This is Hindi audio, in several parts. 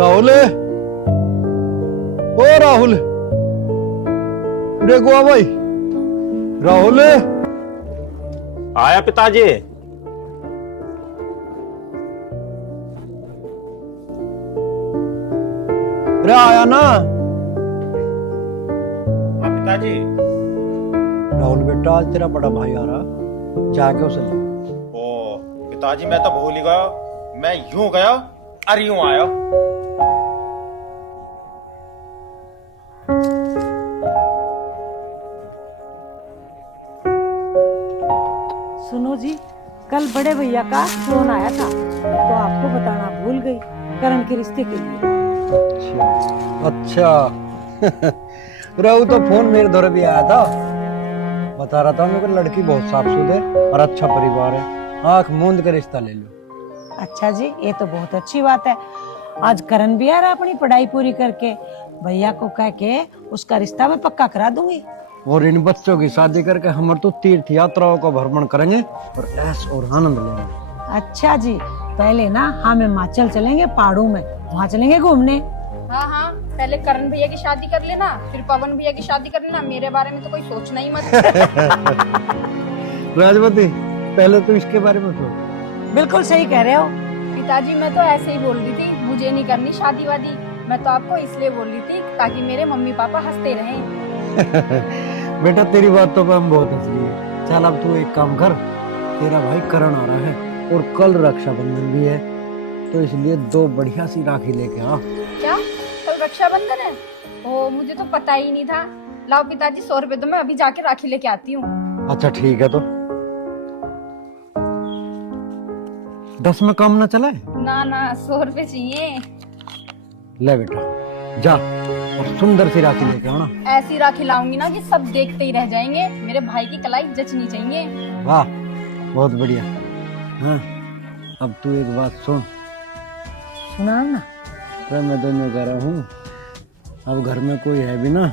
राहुल, ओ राहुल, देखो आ भाई। राहुल आया पिताजी। रे आया ना। हाँ पिताजी। राहुल बेटा, आज तेरा बड़ा भाई आ रहा, जाके उसे ले। ओ पिताजी, मैं तो भूल ही गया। मैं यूं गया और यूं आया। सुनो जी, कल बड़े भैया का फोन आया था तो आपको बताना भूल गई, करण के रिश्ते के लिए। अच्छा राहुल, तो फोन मेरे दौरे भी आया था, बता रहा था मेरे को लड़की बहुत साफ-सुथरी है और अच्छा परिवार है, आंख मूंद कर रिश्ता ले लो। अच्छा जी, ये तो बहुत अच्छी बात है। आज करण भी आ रहा अपनी पढ़ाई पूरी करके, भैया को कह के उसका रिश्ता मैं पक्का करा दूंगी। और इन बच्चों की शादी करके हम तो तीर्थ यात्राओं का भ्रमण करेंगे और ऐश और आनंद लेंगे। अच्छा जी, पहले ना हम हिमाचल चलेंगे, पहाड़ों में, वहाँ चलेंगे घूमने। हाँ हाँ, पहले करण भैया की शादी कर लेना, फिर पवन भैया की शादी कर लेना। मेरे बारे में तो कोई सोचना ही मत। राजवती, पहले तो इसके बारे में सोच। बिल्कुल सही कह रहे हो। पिताजी, मैं तो ऐसे ही बोल रही थी, मुझे नहीं करनी शादी वादी। मैं तो आपको इसलिए बोल रही थी ताकि मेरे मम्मी पापा हंसते रहें। बेटा, तेरी बात तो हम बहुत हंस रही है। चल अब तू एक काम कर, तेरा भाई करण आ रहा है और कल रक्षाबंधन भी है, तो इसलिए 2 बढ़िया सी राखी लेके आ। क्या कल रक्षाबंधन है? ओ, मुझे तो पता ही नहीं था। लाओ पिताजी, 100 रुपए दो, मैं अभी जाके राखी लेके आती हूँ। अच्छा ठीक है, तो 10 में काम ना चला है? ना ना, 100 रुपए चाहिए। ले बेटा, जा और सुंदर सी राखी लेके आना। ऐसी राखी लाऊंगी ना कि सब देखते ही रह जाएंगे। मेरे भाई की कलाई जचनी चाहिए। वाह, बहुत बढ़िया। हाँ, अब तू एक बात सुन। सुना ना। अरे मैं तो नहीं कह रहा हूँ, अब घर में कोई है भी ना,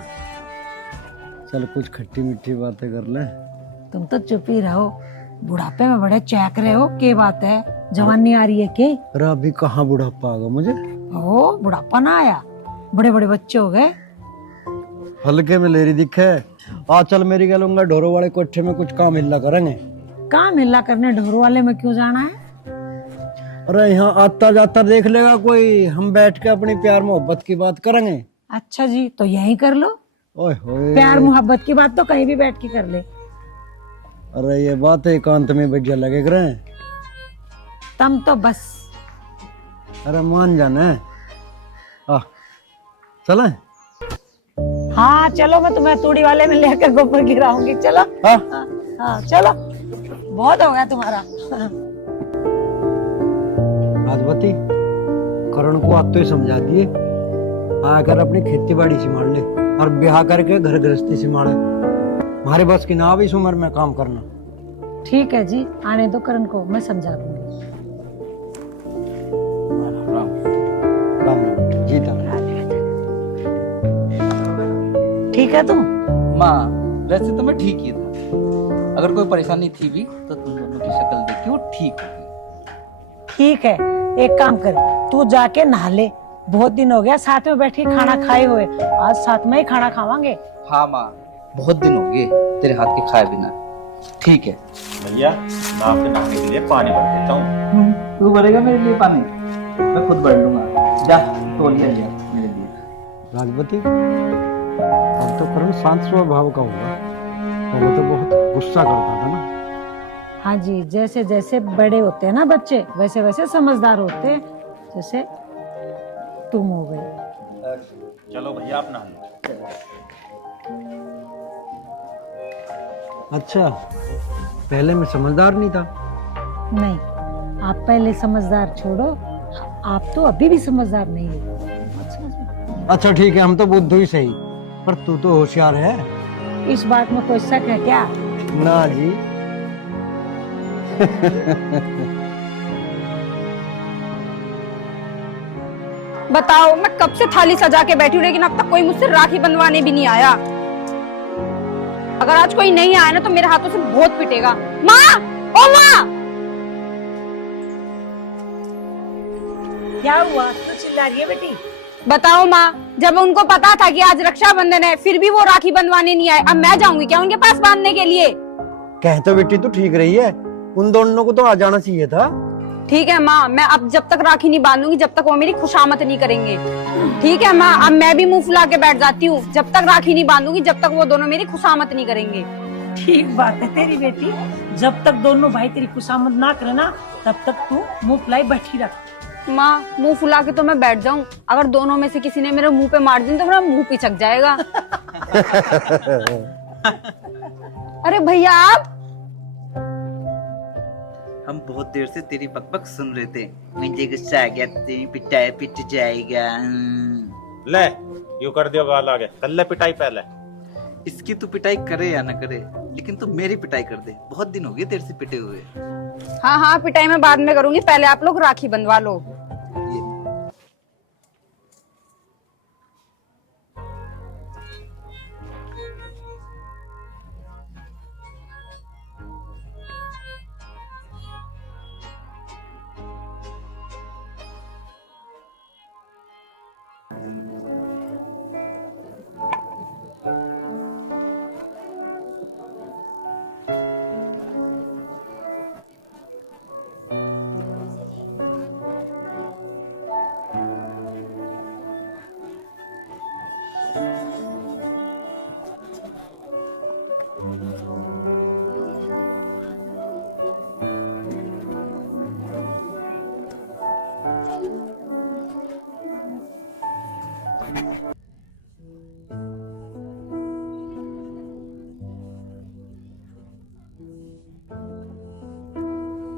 चल कुछ खट्टी मीठी बातें कर ले। तुम तो चुप ही रहो, बुढ़ापे में बड़े चहक रहे हो, के बात है? जवानी आ रही है के? अरे अभी कहाँ बुढ़ापा आ गया मुझे। ओ, बुढ़ापा ना आया, बड़े बड़े बच्चे हो गए। हल्के में लेरी दिखे। आ चल मेरी गलूंगा, ढोरों वाले कोठे में कुछ काम हिल्ला करेंगे। काम हिला करने ढोरों वाले में क्यों जाना है? अरे यहाँ आता जाता देख लेगा कोई, हम बैठ के अपनी प्यार मोहब्बत की बात करेंगे। अच्छा जी, तो यही कर लो। ओए होए, प्यार मोहब्बत की बात तो कहीं भी बैठ के कर ले। अरे ये बात एकांत में बढ़िया लगे करे। तुम तो बस। अरे मान जाना है। चले? हाँ चलो, मैं तुम्हें तूड़ी वाले में लेकर गोबर गिराऊंगी। चलो। हाँ हाँ चलो, बहुत हो गया तुम्हारा। राजवती, करण को आज तो ही समझा दिए, आकर अपनी खेती बाड़ी संभाल ले और ब्याह करके घर गृहस्थी संभाले। हमारे बस की ना भी इस उम्र में काम करना। ठीक है जी, आने दो करण को, मैं समझा दूंगी। राम राम जीता। ठीक है तुम? माँ, वैसे तो मैं ठीक ही था। अगर कोई परेशानी थी भी तो तुम दोनों की शक्ल देख के वो ठीक होगी। ठीक है, एक काम कर, तू जाके नहा ले, बहुत दिन हो गया साथ में बैठ के खाना खाए हुए, आज साथ में ही खाना खावांगे। हाँ माँ, बहुत दिन हो गए तेरे हाथ के खाए बिना। ठीक है भैया, मैं आपके नहाने के लिए पानी भर देता हूँ। तू भरेगा मेरे लिए पानी? मैं खुद भर लूंगा। जा तौलिया लिया मेरे लिए। राजवती, अब तो करण शांत स्वभाव का होगा, वो तो बहुत गुस्सा करता था ना। हाँ जी, जैसे जैसे बड़े होते हैं ना बच्चे, वैसे वैसे समझदार होते हैं, जैसे तुम हो गए। चलो भैया, आप नहा लो। अच्छा, पहले मैं समझदार नहीं था? नहीं, आप पहले समझदार छोड़ो, आप तो अभी भी समझदार नहीं हो। अच्छा ठीक है, हम तो बुद्धू ही सही, पर तू तो होशियार है। इस बात में कोई शक है क्या? ना जी। बताओ, मैं कब से थाली सजा के बैठी हूँ, लेकिन अब तक कोई मुझसे राखी बंधवाने भी नहीं आया। अगर आज कोई नहीं आया ना तो मेरे हाथों से बहुत पिटेगा। माँ, ओ माँ! क्या हुआ, क्यों चिल्ला रही है बेटी? बताओ माँ, जब उनको पता था कि आज रक्षाबंधन है फिर भी वो राखी बंधवाने नहीं आए, अब मैं जाऊंगी क्या उनके पास बांधने के लिए? कह तो बेटी तू ठीक रही है, उन दोनों को तो आ जाना चाहिए था। ठीक है माँ, मैं अब जब तक राखी नहीं बांधूंगी जब तक वो मेरी खुशामद नहीं करेंगे। ठीक है माँ, अब मैं भी मुंह फुला के बैठ जाती हूँ, जब तक राखी नहीं बांधूंगी जब तक वो दोनों मेरी खुशामद नहीं करेंगे। ठीक बात है तेरी बेटी, जब तक दोनों भाई तेरी खुशामद ना करे ना तब तक तू मुंह फुलाई बैठी रख। माँ, मुंह फुला के तो मैं बैठ जाऊं, अगर दोनों में से किसी ने मेरे मुंह पे मार दी तो मेरा मुंह पिचक जाएगा। अरे भैया आप, हम बहुत देर से तेरी बकबक सुन रहे थे। मुझे गुस्सा आ गया, तेरी पिटाई पिट जाएगा। ले यू कर दियो गाल आगे, कर ले पिटाई पहले। इसकी तू पिटाई करे या ना करे, लेकिन तू मेरी पिटाई कर दे। बहुत दिन हो गए तेरे से पिटे हुए। हाँ हाँ पिटाई मैं बाद में करूंगी, पहले आप लोग राखी बंधवा लो। ये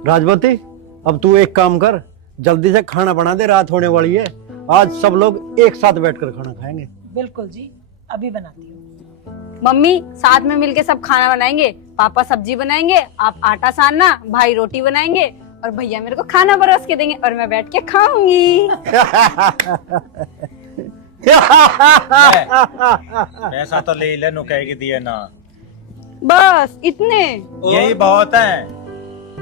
राजवती, अब तू एक काम कर, जल्दी से खाना बना दे, रात होने वाली है। आज सब लोग एक साथ बैठकर खाना खाएंगे। बिल्कुल जी, अभी बनाती हूँ। मम्मी साथ में मिलके सब खाना बनाएंगे, पापा सब्जी बनाएंगे, आप आटा सानना, भाई रोटी बनाएंगे और भैया मेरे को खाना परोस के देंगे और मैं बैठ के खाऊंगी। पैसा तो ले ले, नु कहेगी दिए ना। बस इतने? यही बहुत है।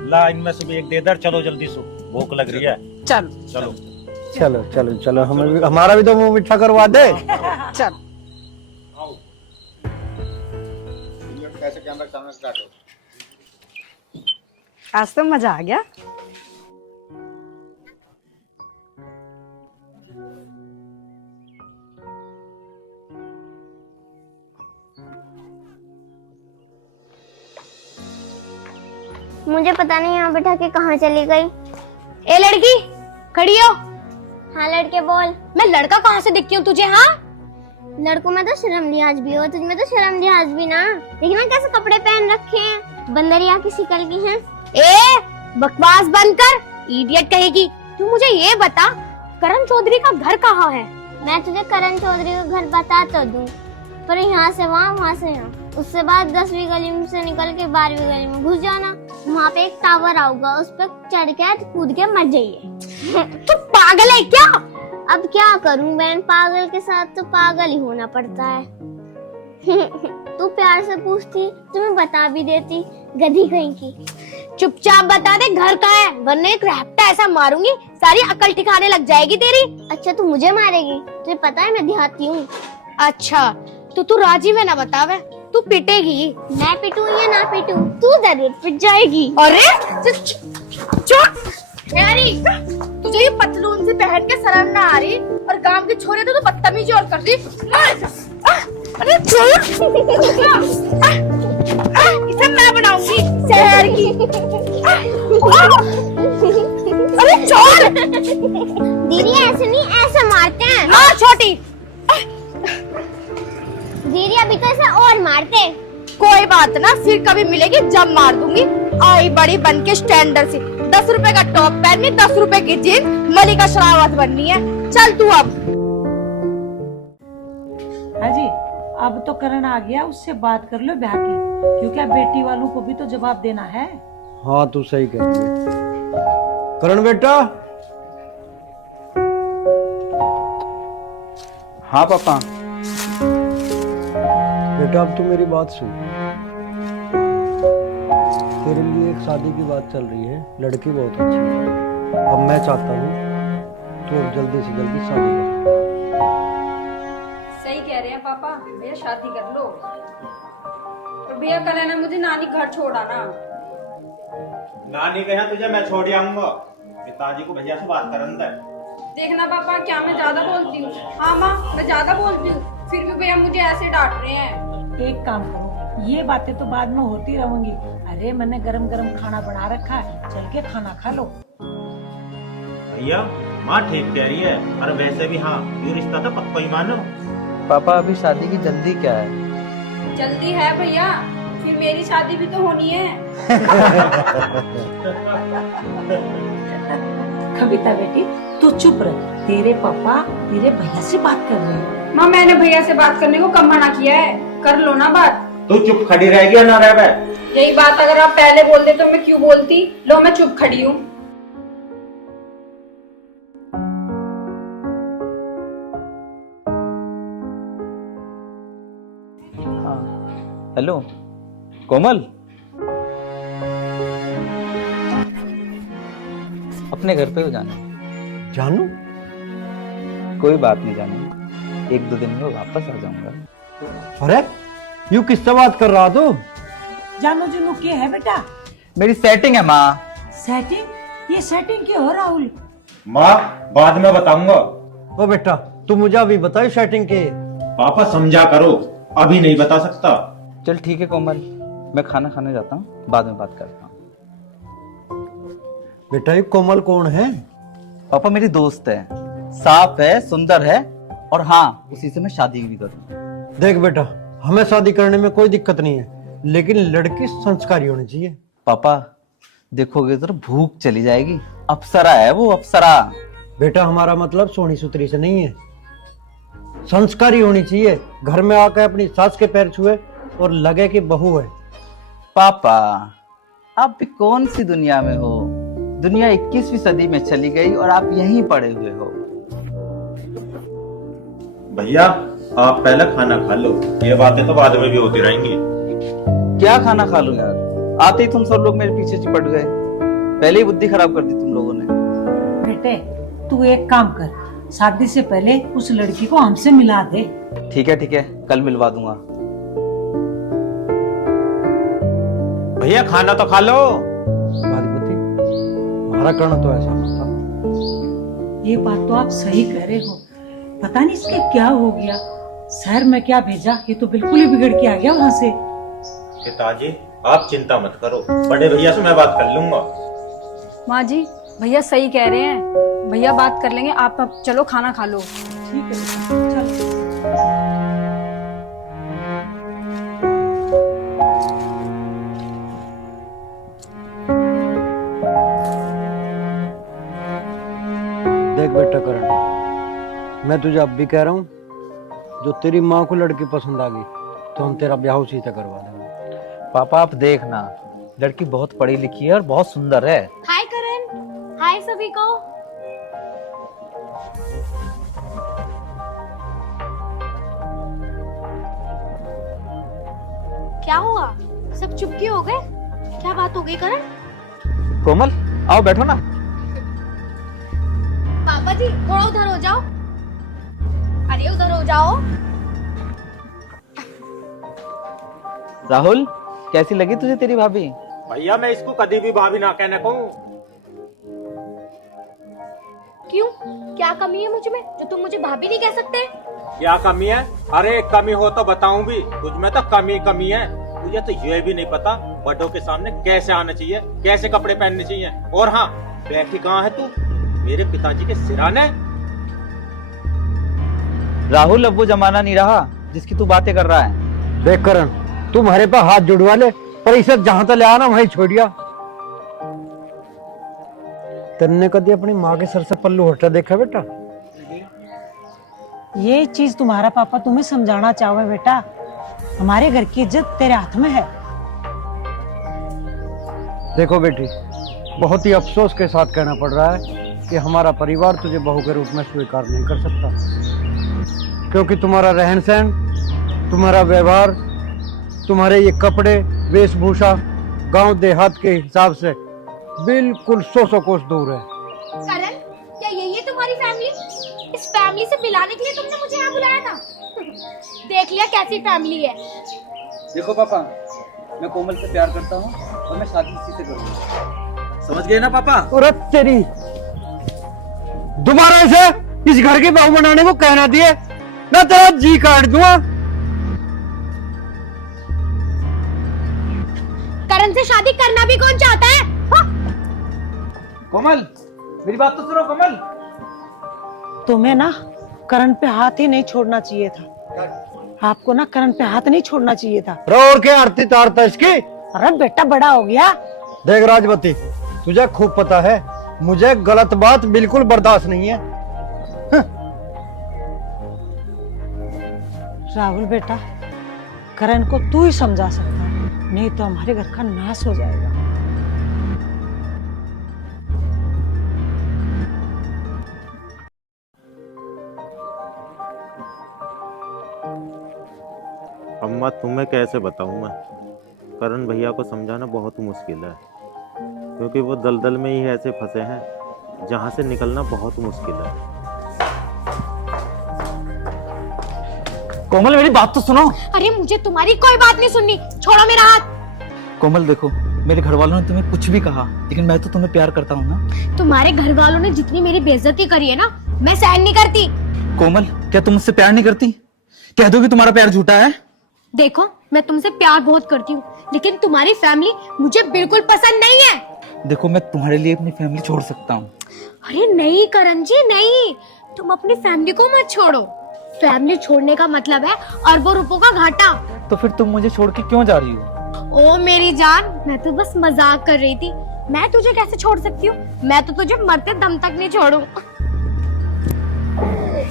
ला इनमें से भी एक दे दर, चलो जल्दी से, भूख लग रही है। चलो चलो चलो चलो चलो, हमें भी, हमारा भी तो मुंह मीठा करवा दे। चल। कैसे कैमरा चलना स्टार्ट हो। आज तो मजा आ गया। मुझे पता नहीं यहाँ बैठा के कहाँ चली गई। ए लड़की खड़ी हो। हाँ लड़के बोल। मैं लड़का कहाँ से दिखती हूँ तुझे? हाँ लड़कों में तो शर्म लिहाज भी हो, तुझमें तो शर्म लिहाज भी ना। देखना कैसे कपड़े पहन रखे हैं, बंदरिया की शिकल की हैं। ए बकवास बंद कर, इडियट कहेगी। तू मुझे ये बता, करण चौधरी का घर कहाँ है? मैं तुझे करण चौधरी का घर बता तो दूं, पर यहाँ से वहाँ से यहाँ, उससे बाद 10वीं गली से निकल के 12वीं गली में घुस जाना। वहाँ पे एक टावर आऊगा, उस पर चढ़ के कूद के मर जाइए। तू पागल है क्या? अब क्या करूं बहन, पागल के साथ तो पागल ही होना पड़ता है। तू प्यार से पूछती तो मैं बता भी देती, गधी कहीं की। चुपचाप बता दे घर कहाँ है, वरना एक रैप्टा ऐसा मारूंगी सारी अकल ठिकाने लग जाएगी तेरी। अच्छा तू मुझे मारेगी? तुझे पता है मैं देहाती हूँ। अच्छा तो तू राजी में ना बतावे, तू पिटेगी। मैं पिटूं या ना पिटूं, तू जरूर पिट जाएगी। अरे चुप यारी, तुझे ये पतलून से पहन के शर्म ना आ रही? और गांव की छोरे तो तू बदतमीजी और कर रही। अरे छोड़, इसे मैं बनाऊंगी शहर की। अरे छोड़। दीदी ऐसे नहीं, ऐसे मारते हैं। हाँ छोटी। दीदी अभी तो ऐसे और मारते। कोई बात ना, फिर कभी मिलेगी जब मार दूंगी। आई बड़ी बन के स्टैंडर्ड से 10 रुपए का टॉप पहननी, 10 रुपए की जींस, मलिका शेरावत बननी है। चल तू अब। हाँ जी, अब तो करण आ गया, उससे बात कर लो ब्याह की, क्योंकि अब बेटी वालों को भी तो जवाब देना है। हाँ तू सही कह रही है। करण बेटा। हाँ पापा। बेटा अब तू मेरी बात सुन, तेरे लिए एक शादी की बात चल रही है, लड़की बहुत अच्छी है। अब मैं चाहता हूँ तू अब जल्दी से जल्दी शादी कर। सही कह रहे हैं पापा, भैया शादी कर लो। और भैया कल है ना मुझे नानी घर छोड़ आना। नानी के यहाँ तुझे मैं छोड़ आऊंगा। पिताजी को भैया से बात कर अंदर। देखना पापा, क्या मैं ज्यादा बोलती हूँ? हाँ माँ, मैं ज्यादा बोलती हूँ, फिर भी भैया मुझे ऐसे डांट रहे हैं। एक काम करो, ये बातें तो बाद में होती रहूंगी। अरे मैंने गरम गरम खाना बना रखा है, चल के खाना खा लो। भैया माँ ठीक कह रही है, और वैसे भी हाँ, ये रिश्ता तो पक्का ही मानो। पापा अभी शादी की जल्दी क्या है? जल्दी है भैया, फिर मेरी शादी भी तो होनी है। कविता बेटी तू चुप रह, तेरे पापा तेरे भैया से बात कर रहे हैं। माँ मैंने भैया से बात करने को कब मना किया है? कर लो ना बात। तू चुप खड़ी रहेगी या ना रह? यही बात अगर आप पहले बोल दे तो मैं क्यों बोलती? लो मैं चुप खड़ी हूँ। हेलो कोमल, अपने घर पे हो जाना। जानू कोई बात नहीं जाने, एक दो दिन में वापस आ जाऊंगा। अरे यू किससे बात कर रहा तू? जानो जुनू क्या है बेटा? मेरी सेटिंग है माँ। सेटिंग? ये सेटिंग क्या हो राहुल? माँ बाद में बताऊंगा। ओ बेटा तू मुझे अभी बताई सेटिंग के। पापा समझा करो, अभी नहीं बता सकता। चल ठीक है कोमल, मैं खाना खाने जाता हूँ, बाद में बात करता हूँ। बेटा ये कोमल कौन है? पापा मेरी दोस्त है, साफ है, सुंदर है, और हाँ उसी से मैं शादी भी करूँ। देख बेटा, हमें शादी करने में कोई दिक्कत नहीं है, लेकिन लड़की संस्कारी होनी चाहिए। पापा देखोगे तो भूख चली जाएगी, अप्सरा है वो, अप्सरा। बेटा हमारा मतलब सोनी सुतरी से नहीं है, संस्कारी होनी चाहिए। घर में आकर अपनी सास के पैर छुए और लगे कि बहू है। पापा आप भी कौन सी दुनिया में हो? दुनिया 21वीं सदी में चली गई और आप यहीं पड़े हुए हो। भैया आप पहले खाना खा लो, ये बातें तो बाद में भी होती रहेंगी। क्या खाना खा लूं यार, आते ही तुम सब लोग मेरे पीछे चिपट गए। पहले ही बुद्धि खराब कर दी तुम लोगों ने। बेटे तू एक काम कर, शादी से पहले उस लड़की को हमसे मिला दे। ठीक है, कल मिलवा दूंगा। भैया खाना तो खा लो। भारीपति हमारा करना तो ऐसा मत था। ये बात तो आप सही कह रहे हो, पता नहीं इसके क्या हो गया। शहर में क्या भेजा, ये तो बिल्कुल ही बिगड़ के आ गया वहाँ से। पिताजी आप चिंता मत करो, बड़े भैया से मैं बात कर लूंगा। माँ जी भैया सही कह रहे हैं, भैया बात कर लेंगे। आप अब चलो खाना खा लो। ठीक है बेटा, चलो। देख बेटा करण, मैं तुझे अब भी कह रहा हूँ, जो तेरी माँ को लड़की पसंद आ गई तो हम तेरा ब्याह उसी से करवा देंगे। पापा आप देखना, लड़की बहुत पढ़ी लिखी है और बहुत सुंदर है। हाय करण, हाय सभी को। क्या हुआ, सब चुप क्यों हो गए? क्या बात हो गई करण? कोमल आओ बैठो ना। पापा जी थोड़ा उधर हो जाओ। अरे उधर हो जाओ। राहुल कैसी लगी तुझे तेरी भाभी? भैया मैं इसको कभी भी भाभी ना कहने कहूँ। क्यों, क्या कमी है मुझ में जो तुम मुझे भाभी नहीं कह सकते? क्या कमी है? अरे कमी हो तो बताऊं भी, तुझ में तो कमी है। मुझे तो ये भी नहीं पता बड़ों के सामने कैसे आना चाहिए, कैसे कपड़े पहनने चाहिए। और हाँ, बैठी कहाँ है तू? मेरे पिताजी के सिराने। राहुल अब वो जमाना नहीं रहा जिसकी तू बातें कर रहा है। देख करण, तुम हरे पर हाथ जुड़वा ले, पर इसे जहां तक ले आना वहीं छोड़िया। तेने कभी अपनी माँ के सर से पल्लू हटा देखा बेटा? ये चीज तुम्हारा पापा तुम्हें समझाना चाहे बेटा, हमारे घर की इज्जत तेरे हाथ में है। देखो बेटी, बहुत ही अफसोस के साथ कहना पड़ रहा है कि हमारा परिवार तुझे बहू के रूप में स्वीकार नहीं कर सकता, क्योंकि तुम्हारा रहन सहन, तुम्हारा व्यवहार, तुम्हारे ये कपड़े वेशभूषा गांव देहात के हिसाब से बिल्कुल 100 कोस दूर है। करण, क्या यही है तुम्हारी तुम्हारी फैमिली? इस फैमिली से मिलाने के लिए तुमने मुझे यहाँ बुलाया था। देख लिया कैसी फैमिली है। देखो पापा, मैं कोमल से प्यार करता हूँ और मैं शादी इसी से करूंगा। समझ गए ना पापा? और तेरी दोबारा इसे इस घर की बहू बनाने को कहना दिए, मैं तेरा जी काट दूंगा। करण से शादी करना भी कौन चाहता है? हाँ? कोमल, मेरी बात तो सुनो कोमल। तुम्हें ना करण पे हाथ ही नहीं छोड़ना चाहिए था। आपको ना करण पे हाथ नहीं छोड़ना चाहिए था। और क्या आरती तारता इसकी। अरे बेटा बड़ा हो गया। देख राजवती, तुझे खूब पता है मुझे गलत बात बिल्कुल बर्दाश्त नहीं है। राहुल बेटा, करण को तू ही समझा सकता है, नहीं तो हमारे घर का नाश हो जाएगा। अम्मा तुम्हें कैसे बताऊं मैं, करण भैया को समझाना बहुत मुश्किल है, क्योंकि वो दलदल में ही ऐसे फंसे हैं जहां से निकलना बहुत मुश्किल है। कोमल मेरी बात तो सुनो। अरे मुझे तुम्हारी कोई बात नहीं सुननी, छोड़ो मेरा हाथ। कोमल देखो, मेरे घर वालों ने तुम्हें कुछ भी कहा, लेकिन मैं तो तुम्हें प्यार करता हूँ ना। तुम्हारे घर वालों ने जितनी मेरी बेइज्जती करी है ना, मैं सहन नहीं करती। कोमल, क्या तुम मुझसे प्यार नहीं करती? कह दो कि तुम्हारा प्यार झूठा है। देखो, मैं तुमसे प्यार बहुत करती हूँ, लेकिन तुम्हारी फैमिली मुझे बिल्कुल पसंद नहीं है। देखो, मैं तुम्हारे लिए अपनी फैमिली छोड़ सकता हूँ। अरे नहीं करण जी नहीं, तुम अपनी फैमिली को मत छोड़ो। फैमिली छोड़ने का मतलब है अरबों रुपयों का घाटा। तो फिर तुम मुझे छोड़ के क्यों जा रही हो? ओ मेरी जान, मैं तो बस मजाक कर रही थी। मैं तुझे कैसे छोड़ सकती हूँ? मैं तो तुझे मरते दम तक नहीं छोड़ू।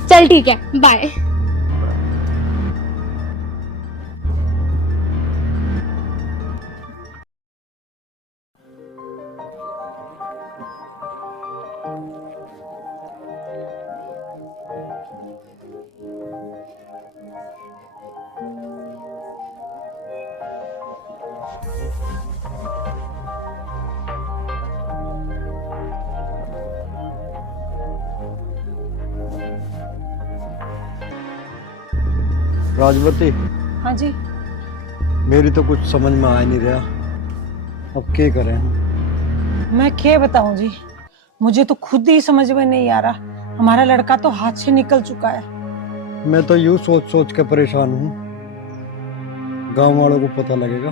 चल ठीक है, बाय। राजवती, हाँ जी। मेरी तो कुछ समझ में आ नहीं रहा, अब क्या करें हम? मैं क्या बताऊं जी, मुझे तो खुद ही समझ में नहीं आ रहा। हमारा लड़का तो हाथ से निकल चुका है। मैं तो यूं सोच सोच के परेशान हूँ, गांव वालों को पता लगेगा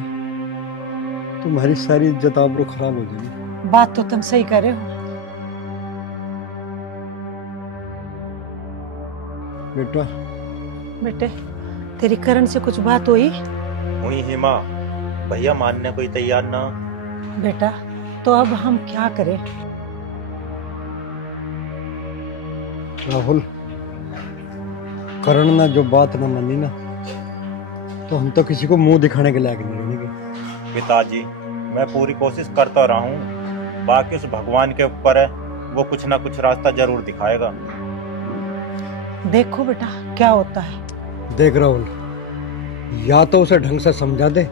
तुम्हारी सारी इज्जत आबरू खराब हो जाएगी। बात तो तुम सही कर रहे हो। बेटा, बेटे, तेरी करण से कुछ बात हुई? हुई ही माँ, भैया मानने कोई तैयार ना। बेटा, तो अब हम क्या करें? राहुल, करण ने जो बात न मानी ना, तो हम तो किसी को मुंह दिखाने के लायक नहीं रहेंगे। पिताजी, मैं पूरी कोशिश करता रहा हूँ, बाकी उस भगवान के ऊपर है, वो कुछ ना कुछ रास्ता जरूर दिखाएगा। देखो बेटा क्या होता है। देख राहुल, या तो उसे ढंग से समझा दे,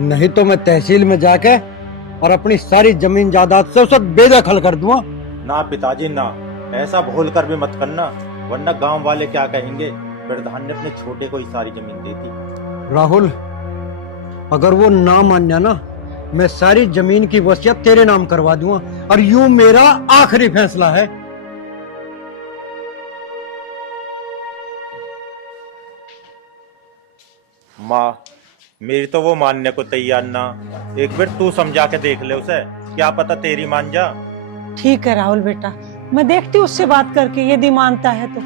नहीं तो मैं तहसील में जाके और अपनी सारी जमीन जायदाद से उसे बेदखल कर दूंगा। ना पिताजी ना, ऐसा भूल कर भी मत करना, वरना गांव वाले क्या कहेंगे। प्रधान ने अपने छोटे को ही सारी जमीन दी थी। राहुल, अगर वो ना मान्या ना, मैं सारी जमीन की वसीयत तेरे नाम करवा दूंगा, और यूं मेरा आखिरी फैसला है। माँ, मेरी तो वो मानने को तैयार ना, एक बार तू समझा के देख ले उसे, क्या पता तेरी मान जा। ठीक है राहुल बेटा, मैं देखती हूँ उससे बात करके, यदि मानता है तो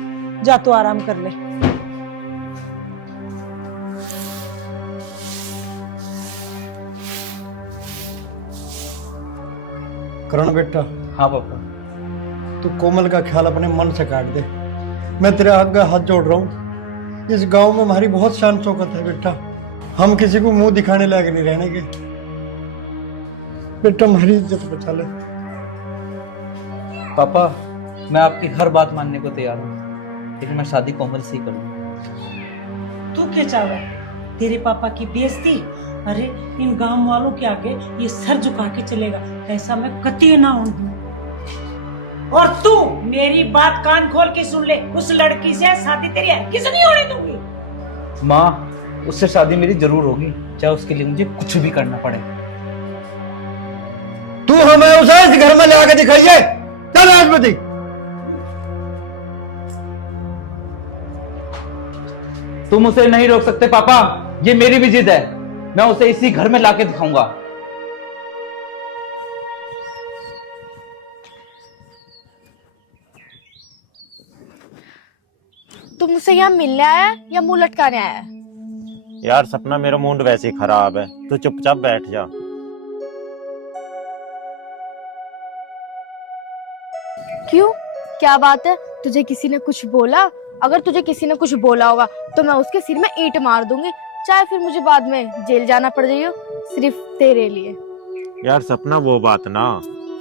जा तू आराम कर ले। करण बेटा, हाँ पापा। तू कोमल का ख्याल अपने मन से काट दे। मैं तेरे आगे हाथ जोड़ रहा हूँ। इस गांव में हमारी बहुत शान शौकत है बेटा, हम किसी को मुंह दिखाने लायक नहीं रहने के। बेटा हमारी इज्जत बचा ले। पापा, मैं आपकी हर बात मानने को तैयार हूँ, लेकिन मैं शादी कोमल से ही करूँगा। तू क्या चाह रहा है? तेरे पापा की बेइज्जती? अरे इन गांव वालों के आगे ये सर झुका के चलेगा, ऐसा मैं कतई ना होने दूं। और तू मेरी बात कान खोल के सुन ले, उस लड़की से शादी तेरी हरगिज नहीं होने दूंगी। माँ, उससे शादी मेरी जरूर होगी, चाहे उसके लिए मुझे कुछ भी करना पड़े। तू हमें उसे इस घर में ले आके दिखाइए। चल राजमती। तुम उसे नहीं रोक सकते पापा, ये मेरी भी जिद है। मैं उसे इसी घर में लाके दिखाऊंगा। तुम मुझसे यहाँ मिलने आया है या मुंह लटकाने आया है? यार सपना, मेरा मूड वैसे ही खराब है, तू चुपचाप बैठ जा। क्यों, क्या बात है? तुझे किसी ने कुछ बोला? अगर तुझे किसी ने कुछ बोला होगा तो मैं उसके सिर में ईंट मार दूंगी, चाहे फिर मुझे बाद में जेल जाना पड़ जाइयो, सिर्फ तेरे लिए। यार सपना, वो बात ना,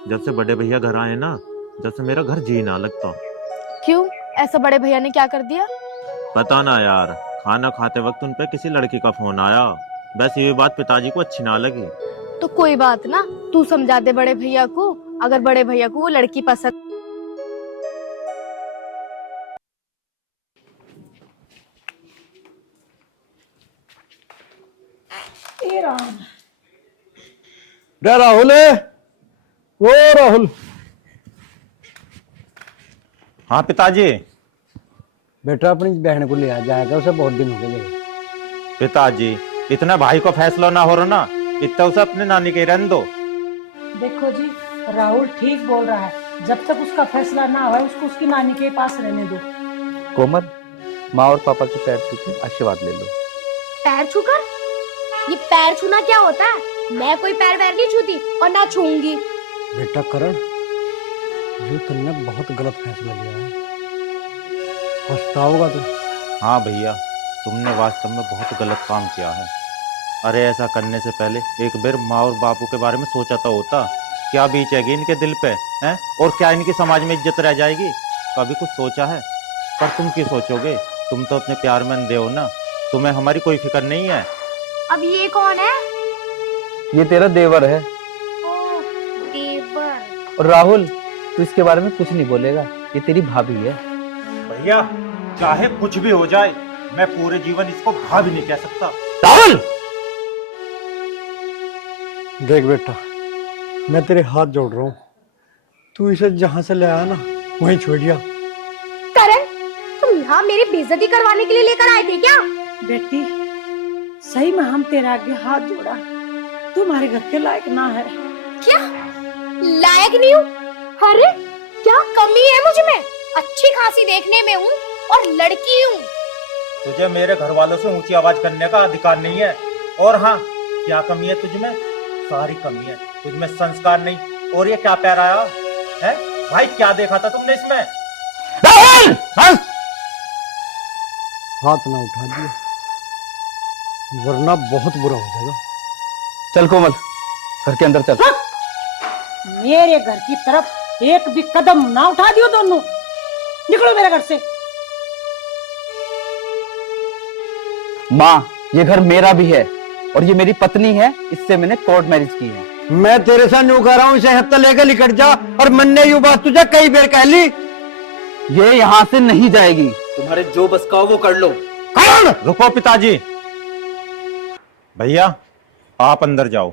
जब से बड़े भैया घर आए ना, जब से मेरा घर जी ना लगता। क्यों, ऐसा बड़े भैया ने क्या कर दिया? पता ना यार, खाना खाते वक्त उन पे किसी लड़की का फोन आया। बस ये बात पिताजी को अच्छी ना लगी। तो कोई बात ना, तू समझा दे बड़े भैया को, अगर बड़े भैया को वो लड़की पसंद। रे राहुल, वो राहुल। हाँ पिताजी। बेटा अपनी बहन को ले आ जाएगा, उसे बहुत दिन हो गए। पिताजी, इतना भाई को फैसला ना हो रहा ना, इतना उसे अपने नानी के रहने दो। देखो जी, राहुल ठीक बोल रहा है, जब तक उसका फैसला ना हो उसको उसकी नानी के पास रहने दो। कोमल, माँ और पापा के पैर छू के आशीर्वाद ले लो। पैर छूकर? ये पैर छूना क्या होता है? मैं कोई पैर वैर नहीं छूती और ना छूंगी। बेटा करण, जो तुमने बहुत गलत फैसला लिया है, पछताओगा तुम। हाँ भैया, तुमने वास्तव में बहुत गलत काम किया है। अरे ऐसा करने से पहले एक बार माँ और बापू के बारे में सोचा तो होता। क्या बीतेगी इनके दिल पे, हैं? और क्या इनकी समाज में इज्जत रह जाएगी? कभी कुछ सोचा है? पर तुम क्यों सोचोगे? तुम तो अपने प्यार में अंधे हो ना, तुम्हें हमारी कोई फिक्र नहीं है। अब ये कौन है? ये तेरा देवर है। ओह, देवर। और राहुल, तू इसके बारे में कुछ नहीं बोलेगा, ये तेरी भाभी है। भैया, चाहे कुछ भी हो जाए, मैं पूरे जीवन इसको भाभी नहीं कह सकता। राहुल, देख बेटा, मैं तेरे हाथ जोड़ रहा हूँ, तू इसे जहां से ले आया ना वहीं छोड़ दिया। करण, तुम यहाँ मेरी बेइज्जती करवाने के लिए लेकर आए थे क्या? बेटी, सही में हम तेरे आगे हाथ जोड़ा, तू हमारे घर के लायक ना है। क्या लायक नहीं हूँ? अरे क्या कमी है मुझ में? अच्छी खासी देखने में हूँ और लड़की हूँ। तुझे मेरे घर वालों से ऊंची आवाज करने का अधिकार नहीं है। और हाँ, क्या कमी है तुझमें? सारी कमी है तुझमें, संस्कार नहीं। और ये क्या पैर आया है भाई? क्या देखा था तुमने इसमें? राहुल, बस! हाथ ना उठा दिया, वरना बहुत बुरा हो जाएगा। चल कोमल, घर के अंदर चल। मेरे घर की तरफ एक भी कदम ना उठा दियो दोनों, निकलो मेरे घर से। माँ, ये घर मेरा भी है और ये मेरी पत्नी है, इससे मैंने कोर्ट मैरिज की है। मैं तेरे साथ न्यू कह रहा हूँ, इसे हत्या लेकर निकट जा। और मैंने यू बात तुझे कई बार कह ली। ये यहाँ से नहीं जाएगी। तुम्हारे जो बस का हो वो कर लो। कौन? रुको पिताजी। भैया, आप अंदर जाओ।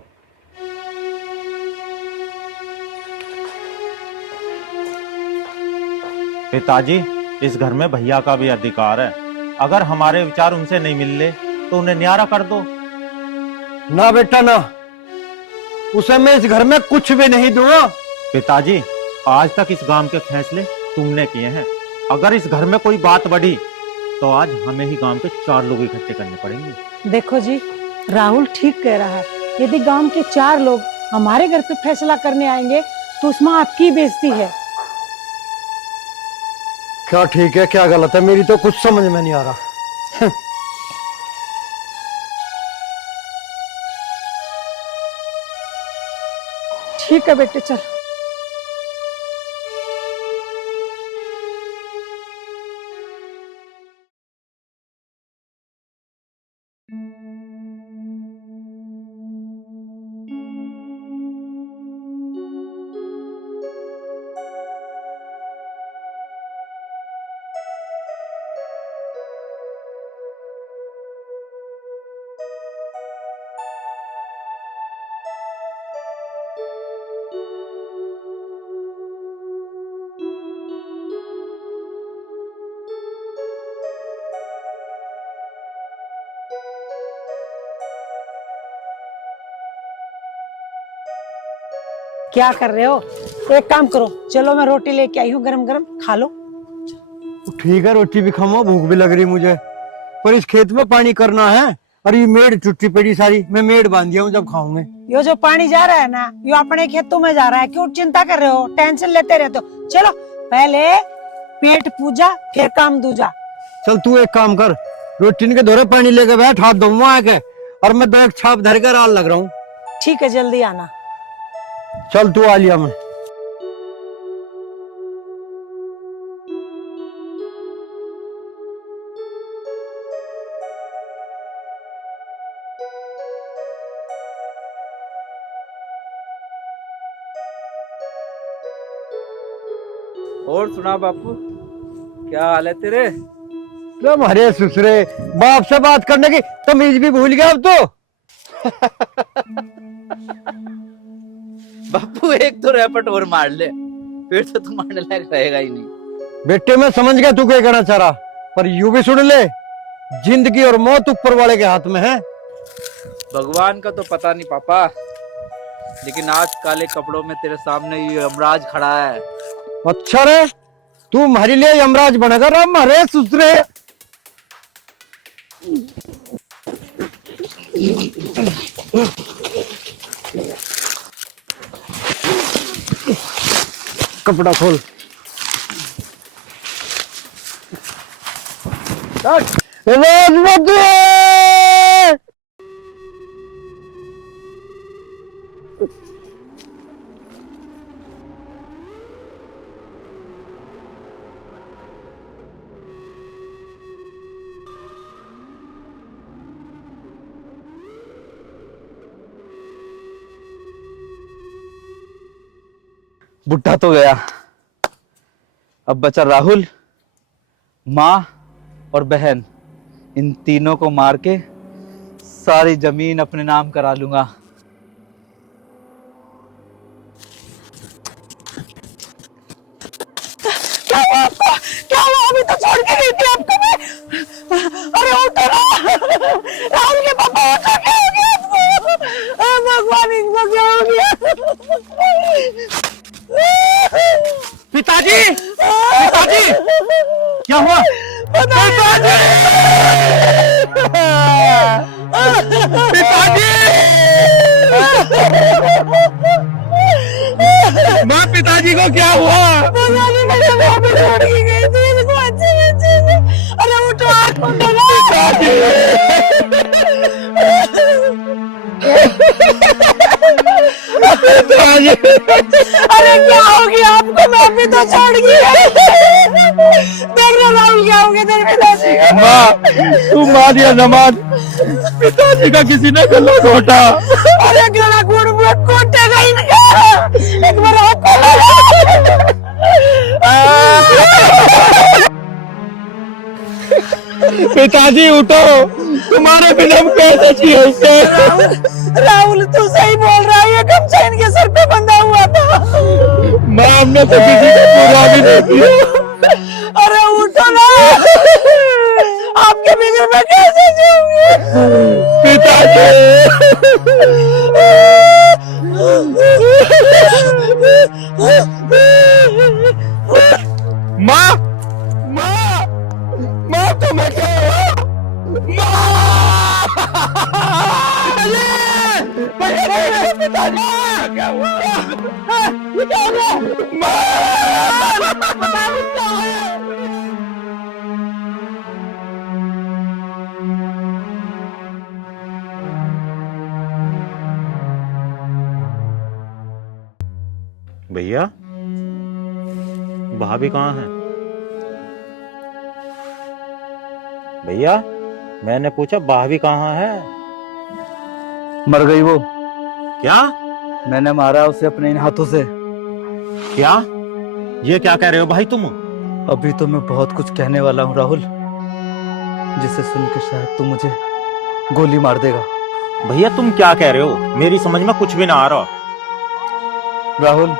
पिताजी, इस घर में भैया का भी अधिकार है। अगर हमारे विचार उनसे नहीं मिल ले तो उन्हें न्यारा कर दो। ना बेटा ना, उसे मैं इस घर में कुछ भी नहीं दूंगा। पिताजी, आज तक इस गांव के फैसले तुमने किए हैं। अगर इस घर में कोई बात बढ़ी तो आज हमें ही गांव के 4 लोग इकट्ठे करने पड़ेंगे। देखो जी, राहुल ठीक कह रहा है, यदि गांव के 4 लोग हमारे घर पे फैसला करने आएंगे तो उसमें आपकी बेइज्जती है। क्या ठीक है क्या गलत है, मेरी तो कुछ समझ में नहीं आ रहा। ठीक है बेटे, चल। क्या कर रहे हो? एक काम करो, चलो मैं रोटी लेके आई हूँ गरम गरम, खा लो। ठीक है, रोटी भी खाऊंगा, भूख भी लग रही मुझे, पर इस खेत में पानी करना है और ये मेड़ टूटी पड़ी सारी, मैं मेड़ बांध दिया हूँ, जब खाऊंगे। यो जो पानी जा रहा है ना, यो अपने खेतों में जा रहा है, क्यों चिंता कर रहे हो, टेंशन लेते रहते हो। चलो पहले पेट पूजा फिर काम दूजा। चल तू एक काम कर, रोटी के धोरे पानी लेके बैठ, हाथ धोऊंगा आके, और मैं बैग छाप धर कर आल लग रहा हूँ। ठीक है, जल्दी आना। चल तू आ लिया मैं। और सुना बापू, क्या हाल है तेरे? हरे ससुरे, बाप से बात करने की तमीज भी भूल गया अब तो। बापू एक तो रैपट और मार ले, फिर तो तू मारने लायक रहेगा ही नहीं। बेटे मैं समझ गया तू क्या कहना चाह रहा, पर यूं भी सुन ले, जिंदगी और मौत ऊपर वाले के हाथ में है। भगवान का तो पता नहीं पापा, लेकिन आज काले कपड़ों में तेरे सामने ये यमराज खड़ा है। अच्छा रे, तू हमारे लिए यमराज बनेगा राम, हरे ससुरे। कपड़ा खोल। बुढ़ा तो गया, अब बचा राहुल, माँ और बहन। इन तीनों को मार के सारी जमीन अपने नाम करा लूंगा। क्या हुआ आपको? क्या हुआ? अभी तो छोड़ के गई थी आपको मैं। अरे उठो ना, राहुल के पापा उठो, क्या हो गया आपको? भगवान, इनको क्या हो गया? पिताजी, पिताजी, क्या हुआ? पिताजी, पिताजी, माँ, पिताजी को क्या हुआ? अरे उठो, हाथ खोलो ना। अरे क्या हो गया आपको? मैं भी तो छोड़ गई। देख रहा राहुल, क्या हो गया तेरे पिताजी को? माँ, तू मार या नमाज, पिताजी का किसी ने गला घोटा। अरे गला कोटेगा इनका, एक बार आप खोलो। पिताजी उठो, तुम्हारे बिना हम कैसे जिएंगे? राहुल तू सही बोल रहा है, ये गमछा इनके सर पे बंधा हुआ था। माँ, हमने तो किसी को पूरा भी नहीं किया। अरे उठो ना, आपके बिगड़ में कैसे जीऊंगी? माँ, माँ, माँ, तुम्हें क्या हुआ? माँ, पिताजी, क्या हुआ? भैया, भाभी कहाँ है? भैया, मैंने पूछा भाभी कहाँ है? मर गई वो। क्या? मैंने मारा उसे अपने इन हाथों से। क्या? ये क्या कह रहे हो भाई तुम? अभी तो मैं बहुत कुछ कहने वाला हूँ राहुल, जिसे सुन के शायद तू मुझे गोली मार देगा। भैया तुम क्या कह रहे हो? मेरी समझ में कुछ भी ना आ रहा। राहुल,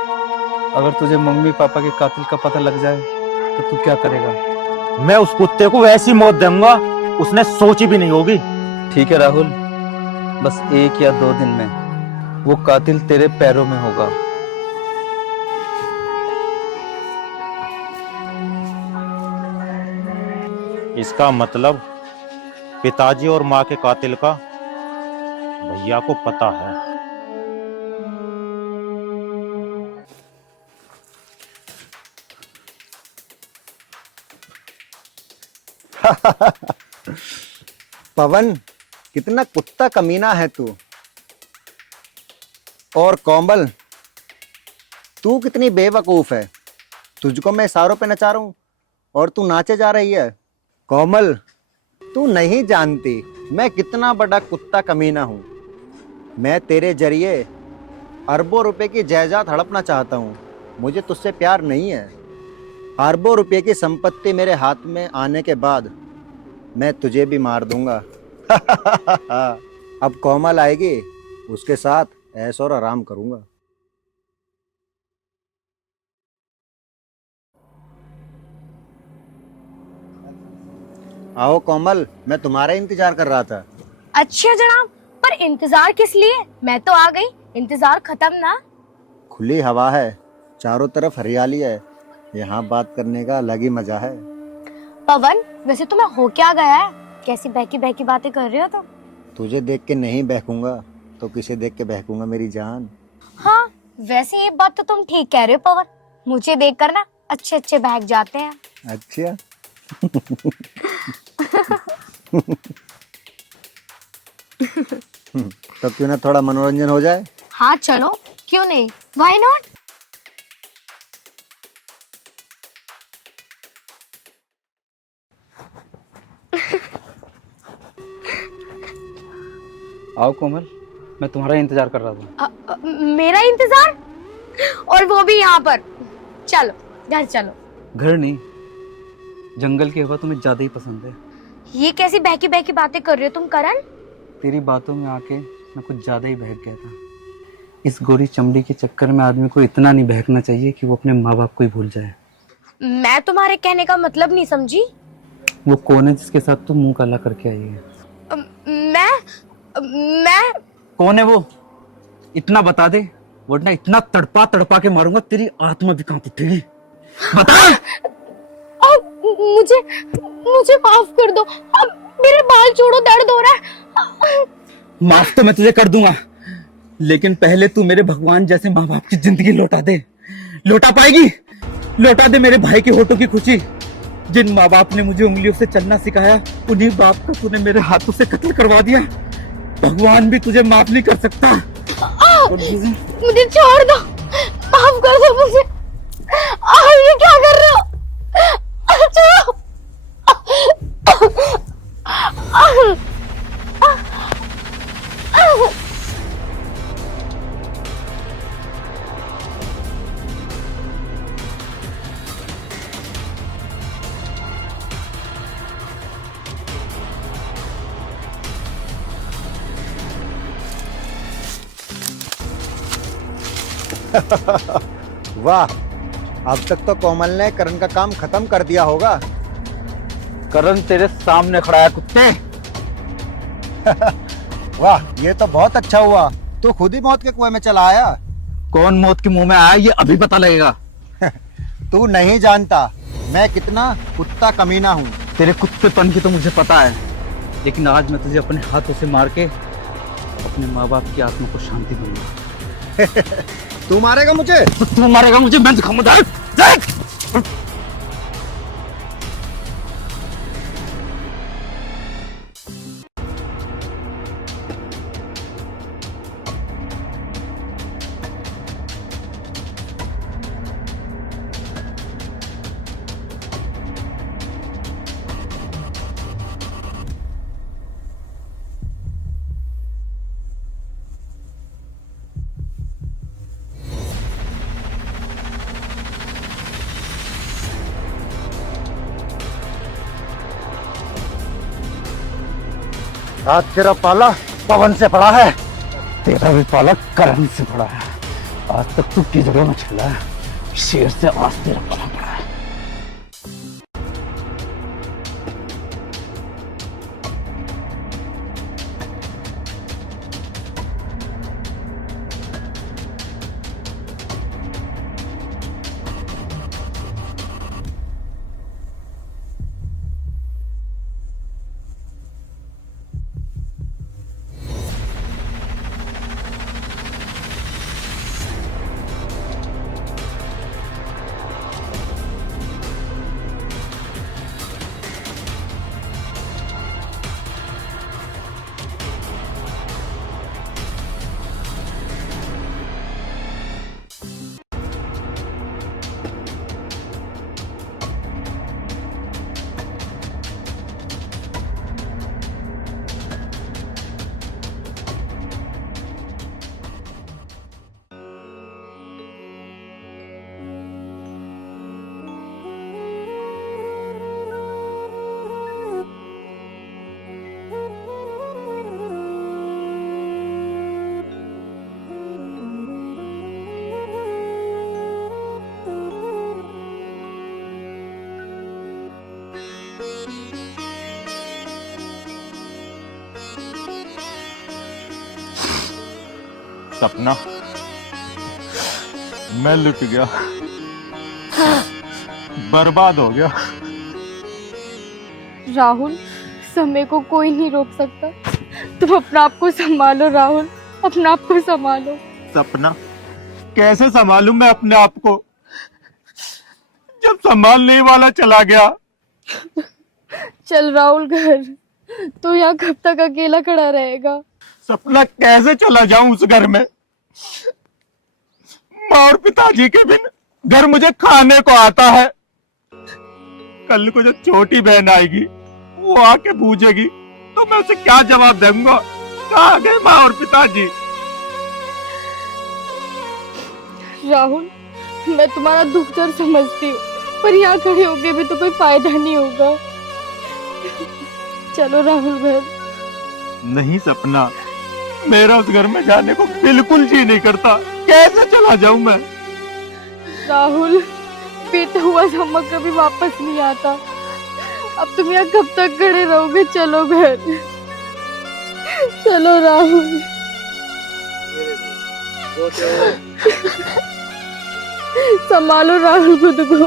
अगर तुझे मम्मी पापा के कातिल का पता लग जाए तो तू क्या करेगा? मैं उस कुत्ते को वैसी मौत दूंगा, उसने सोची भी नहीं होगी। ठीक है राहुल, बस 1 या 2 दिन में वो कातिल तेरे पैरों में होगा। इसका मतलब पिताजी और माँ के कातिल का भैया को पता है। पवन, कितना कुत्ता कमीना है तू। और कोमल, तू कितनी बेवकूफ है। तुझको मैं इशारों पे नचा रहा हूं और तू नाचे जा रही है। कोमल, तू नहीं जानती मैं कितना बड़ा कुत्ता कमीना हूं। मैं तेरे जरिए अरबों रुपए की जायदाद हड़पना चाहता हूं। मुझे तुझसे प्यार नहीं है। अरबों रुपए की संपत्ति मेरे हाथ में आने के बाद मैं तुझे भी मार दूंगा। अब कोमल आएगी, उसके साथ ऐश और आराम करूंगा। आओ कोमल, मैं तुम्हारा इंतजार कर रहा था। अच्छा जनाब, पर इंतजार किस लिए? मैं तो आ गई, इंतजार खत्म ना। खुली हवा है, चारों तरफ हरियाली है, यहाँ बात करने का अलग ही मजा है। पवन, वैसे तुम्हें हो क्या गया है? कैसी बहकी बहकी बातें कर रहे हो तुम? तुझे देख के नहीं बहकूंगा तो किसे देख के बहकूंगा मेरी जान। हाँ, वैसे ये बात तो तुम ठीक कह रहे हो पवन। मुझे देखकर ना अच्छे अच्छे बहक जाते हैं। अच्छा। तो क्यों ना थोड़ा मनोरंजन हो जाए। हाँ चलो, क्यों नहीं, व्हाई नॉट। आओ कोमल, मैं तुम्हारा इंतजार कर रहा था। मेरा इंतजार? और वो भी यहाँ पर? चलो घर चलो। घर नहीं, जंगल की हवा तुम्हें ज्यादा ही पसंद है। ये कैसी बहकी बहकी बातें कर रहे हो तुम करण? तेरी बातों में आके मैं कुछ ज्यादा ही बहक गया था। इस गोरी चमड़ी के चक्कर में आदमी को इतना नहीं बहकना चाहिए कि वो अपने माँ बाप को ही भूल जाए। मैं तुम्हारे कहने का मतलब नहीं समझी। वो कौन है जिसके साथ तू मुंह काला करके आई है? मैं कौन है वो? इतना बता दे, वरना इतना तड़पा तड़पा के मारूंगा तेरी आत्मा भी कांप उठेगी। बता। मुझे माफ कर दो। अब मेरे बाल छोड़ो, दर्द हो रहा है। माफ तो मैं तुझे कर दूंगा, लेकिन पहले तू मेरे भगवान जैसे माँ बाप की जिंदगी लौटा दे। लौटा पाएगी? लौटा दे मेरे भाई के होठों की खुशी। जिन माँ बाप ने मुझे उंगलियों से चलना सिखाया, उन्हीं बाप को तूने मेरे हाथों से कत्ल करवा दिया। भगवान भी तुझे माफ नहीं कर सकता। मुझे छोड़ दो, माफ कर दो मुझे। ये क्या कर रहे हो? छोड़ो। वाह, अब तक तो कोमल ने करण का काम खत्म कर दिया होगा। करण तेरे सामने खड़ा है कुत्ते। वाह, ये तो बहुत अच्छा हुआ। तू खुद ही मौत के कुएं में चला आया। कौन मौत के मुंह में आया ये अभी पता लगेगा। तू नहीं जानता मैं कितना कुत्ता कमीना हूँ। तेरे कुत्तेपन की तो मुझे पता है, लेकिन आज मैं तुझे अपने हाथों से मार के अपने माँ बाप की आत्मा को शांति दूंगा। तू मारेगा मुझे? तो तू मारेगा मुझे, मैं दिखाऊंगा। देख। आज तेरा पाला पवन से पड़ा है। तेरा भी पाला करण से पड़ा है। आज तक तू किधरों में चला है, शेर से आज तेरा पाला पड़ा है। सपना, मैं लुट गया, बर्बाद हो गया। राहुल, समय को कोई नहीं रोक सकता। तुम अपना आप को संभालो राहुल, अपना आप को संभालो। सपना, कैसे संभालूं मैं अपने आप को जब संभालने वाला चला गया। चल राहुल घर, तू यहाँ कब तक अकेला खड़ा रहेगा? सपना, कैसे चला जाऊं उस घर में? माँ और पिताजी के बिन घर मुझे खाने को आता है। कल को जब छोटी बहन आएगी, वो आके पूछेगी तो मैं उसे क्या जवाब दूंगा? कहाँ गए माँ और पिताजी? राहुल, मैं तुम्हारा दुख दर्द समझती हूँ, पर यहाँ खड़े होके भी तो कोई फायदा नहीं होगा। चलो राहुल घर। नहीं सपना, मेरा उस घर में जाने को बिल्कुल जी नहीं करता। कैसे चला जाऊं मैं? राहुल, बीता हुआ समय कभी वापस नहीं आता। अब तुम यहाँ कब तक खड़े रहोगे? चलो घर, चलो राहुल। संभालो राहुल खुद को।